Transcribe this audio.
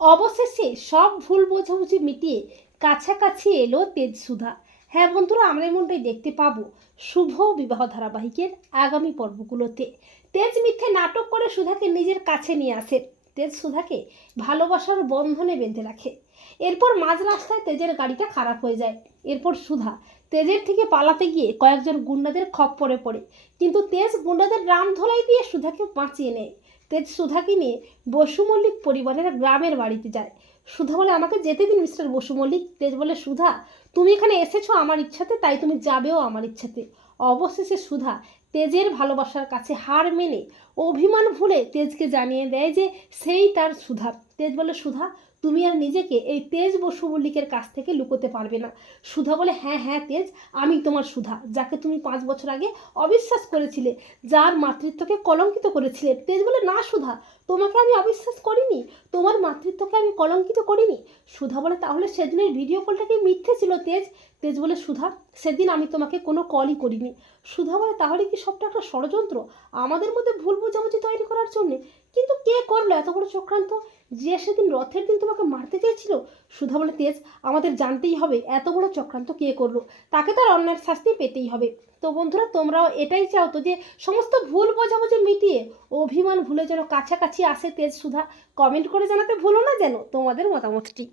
অবশেষে সব ভুল বোঝাবুঝি মিটিয়ে কাছাকাছি এলো তেজ সুধা হ্যাঁ বন্ধুরা, আমরা এমনটাই দেখতে পাবো শুভ বিবাহ ধারাবাহিকের আগামী পর্বগুলোতে। তেজ মিথ্যে নাটক করে সুধাকে নিজের কাছে নিয়ে আসে। তেজ সুধাকে ভালোবাসার বন্ধনে বেঁধে রাখে। এরপর মাঝ রাস্তায় তেজের গাড়িটা খারাপ হয়ে যায়। এরপর সুধা তেজের থেকে পালাতে গিয়ে কয়েকজন গুন্ডাদের খপ্পরে পড়ে। কিন্তু তেজ গুন্ডাদের রাম ধোলাই দিয়ে সুধাকে বাঁচিয়ে নেয়। তেজ সুধাকে নিয়ে বসু মল্লিক পরিবারের গ্রামের বাড়িতে যায়। সুধা বলে, আমাকে যেতে দিন, মিস্টার বসু মল্লিক। তেজ বলে, সুধা, তুমি এখানে এসেছ আমার ইচ্ছাতে, তাই তুমি যাবেও আমার ইচ্ছাতে। অবশেষে সুধা তেজের ভালোবাসার কাছে হার মেনে অভিমান ভুলে তেজকে জানিয়ে দেয় যে সেই তার সুধা তেজ বলে, সুধা, তুমি আর নিজেকে এই তেজ বসু মল্লিকের কাছ থেকে লুকোতে পারবে না। সুধা বলে হ্যাঁ হ্যাঁ তেজ, আমি তোমার সুধা, যাকে তুমি পাঁচ বছর আগে অবিশ্বাস করেছিলে, যার মাতৃত্বকে কলঙ্কিত করেছিলে। তেজ বলে, না, সুধা, তোমাকে আমি অবিশ্বাস করিনি, তোমার মাতৃত্বকে আমি কলঙ্কিত করিনি। সুধা বলে, তাহলে সেদিনের ভিডিও কলটা কি মিথ্যে ছিল, তেজ? তেজ বলে, সুধা, সেদিন আমি তোমাকে কোনো কলই করিনি। সুধা বলে, তাহলে কি সবটা একটা ষড়যন্ত্র? আমাদের মধ্যে ভুল বোঝাবুঝি তৈরি করার জন্যে কিন্তু কে করল? এত বড় চক্রান্ত? যে সেদিন রথের দিন তোমাকে মারতে চেয়েছিল? সুধা বলে, তেজ, আমাদের জানতেই হবে এত বড় চক্রান্ত কে করল। তাকে তার অন্যায়ের শাস্তি পেতেই হবে। তো বন্ধুরা, তোমরাও এটাই চাও তো যে, সমস্ত ভুল বোঝাবুঝি মিটিয়ে অভিমান ভুলে যেন কাছাকাছি আসে তেজ, সুধা। কমেন্ট করে জানাতে ভুলো না যেন তোমাদের মতামতটি।